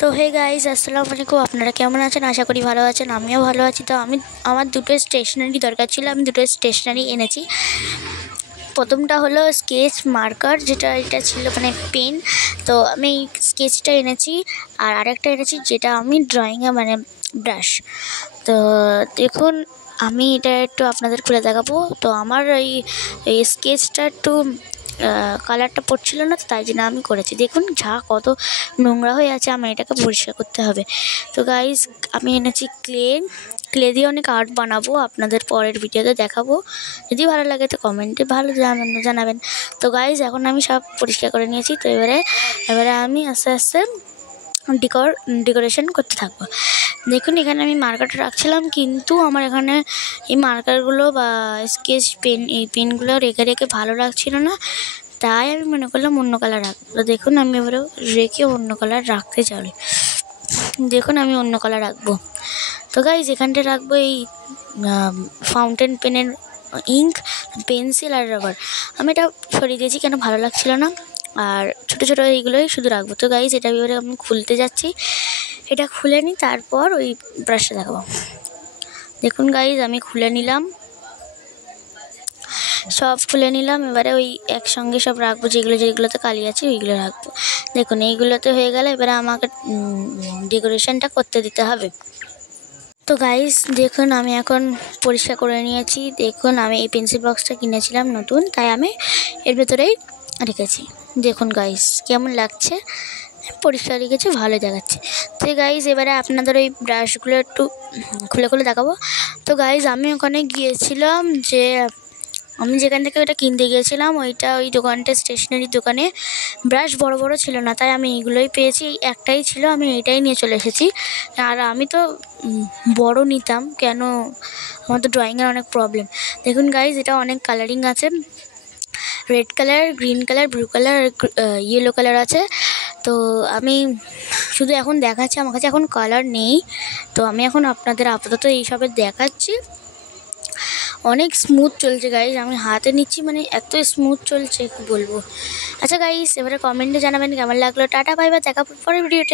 তো hey guys, আসসালামু আলাইকুম। আপনারা কেমন আছেন? আশা করি ভালো আছেন। আমিও ভালো আছি। তো আমার দুটো স্টেশনারি দরকার ছিল, আমি দুটো স্টেশনারি এনেছি। প্রথমটা হলো স্কেচ মার্কার, এটা ছিল মানে পেন। তো আমি স্কেচটা এনেছি, আর আরেকটা এনেছি যেটা আমি ড্রয়িংয়ে মানে ব্রাশ। তো দেখুন, আমি এটা একটু আপনাদের খুলে দেখাবো। তো আমার এই স্কেচটা একটু কালারটা পড়ছিল না, তো তাই জন্য আমি করেছি। দেখুন কত নোংরা হয়ে আছে, আমার এটাকে পরিষ্কার করতে হবে। তো গাইজ, আমি এনেছি ক্লে দিয়ে অনেক আর্ট বানাবো, আপনাদের পরের ভিডিওতে দেখাবো। যদি ভালো লাগে তো কমেন্টে জানাবেন। তো গাইজ, এখন আমি সব পরিষ্কার করে নিয়েছি। তো এবারে আমি আস্তে আস্তে ডেকোরেশন করতে থাকবো। দেখুন, এখানে আমি মার্কারটা রাখছিলাম, কিন্তু আমার এখানে এই মার্কারগুলো বা স্কেচ পেন, এই পেনগুলো রেখে রেখে ভালো লাগছিল না, তাই আমি মনে করলাম অন্য কালার রাখবো। তো দেখুন, আমি এবারে রেখে অন্য কালার রাখতে চাই। দেখুন, আমি অন্য কালার রাখবো। তো গাইজ, এখানটা রাখবো এই ফাউন্টেন পেনের ইঙ্ক, পেন্সিল আর রাবার। আমি এটা সরিয়ে দিয়েছি, কেন ভালো লাগছিল না। আর ছোটো ছোটো এইগুলোই শুধু রাখবো। তো গাইজ, এটা এবারে আমি খুলতে যাচ্ছি। এটা খুলে নিই, তারপর ওই ব্রাশটা দেখাবো। দেখুন গাইজ, আমি খুলে নিলাম, সব খুলে নিলাম। এবারে ওই একসঙ্গে সব রাখবো, যেগুলোতে কালি আছে ওইগুলো রাখবো। দেখুন, এইগুলোতে হয়ে গেলে এবারে আমাকে ডেকোরেশনটা করতে দিতে হবে। তো গাইজ, দেখুন, আমি এখন পরিষ্কার করে নিয়েছি। দেখুন, আমি এই পেন্সিল বক্সটা কিনেছিলাম নতুন, তাই আমি এর ভেতরেই রেখেছি। দেখুন গাইজ, কেমন লাগছে, পরিষ্কার রেখেছে, ভালো দেখাচ্ছে। তো গাইজ, এবারে আপনাদের ওই ব্রাশগুলো একটু খুলে খুলে দেখাবো। তো গাইজ, আমি ওখানে গিয়েছিলাম, আমি যেখান থেকে ওইটা কিনতে গিয়েছিলাম, ওই দোকানটা স্টেশনারি দোকানে ব্রাশ বড় বড় ছিল না, তাই আমি এইগুলোই পেয়েছি। একটাই ছিল, আমি এইটাই নিয়ে চলে এসেছি। আর আমি তো বড় নিতাম কেন, আমার তো ড্রয়িংয়ের অনেক প্রবলেম। দেখুন গাইজ, এটা অনেক কালারিং আছে, red colour, green colour, blue colour, yellow colour আছে। তো আমি শুধু এখন দেখাচ্ছি, আমার কাছে এখন কালার নেই। তো আমি এখন আপনাদের আপাতত এইসবের দেখাচ্ছি। অনেক স্মুথ চলছে গাইজ, আমি হাতে নিচ্ছি, মানে এত স্মুথ চলছে কি বলবো। আচ্ছা গাইজ, এবারে কমেন্টে জানাবেন কেমন লাগলো। টাটা, বাই বাই, দেখা পরের ভিডিওতে।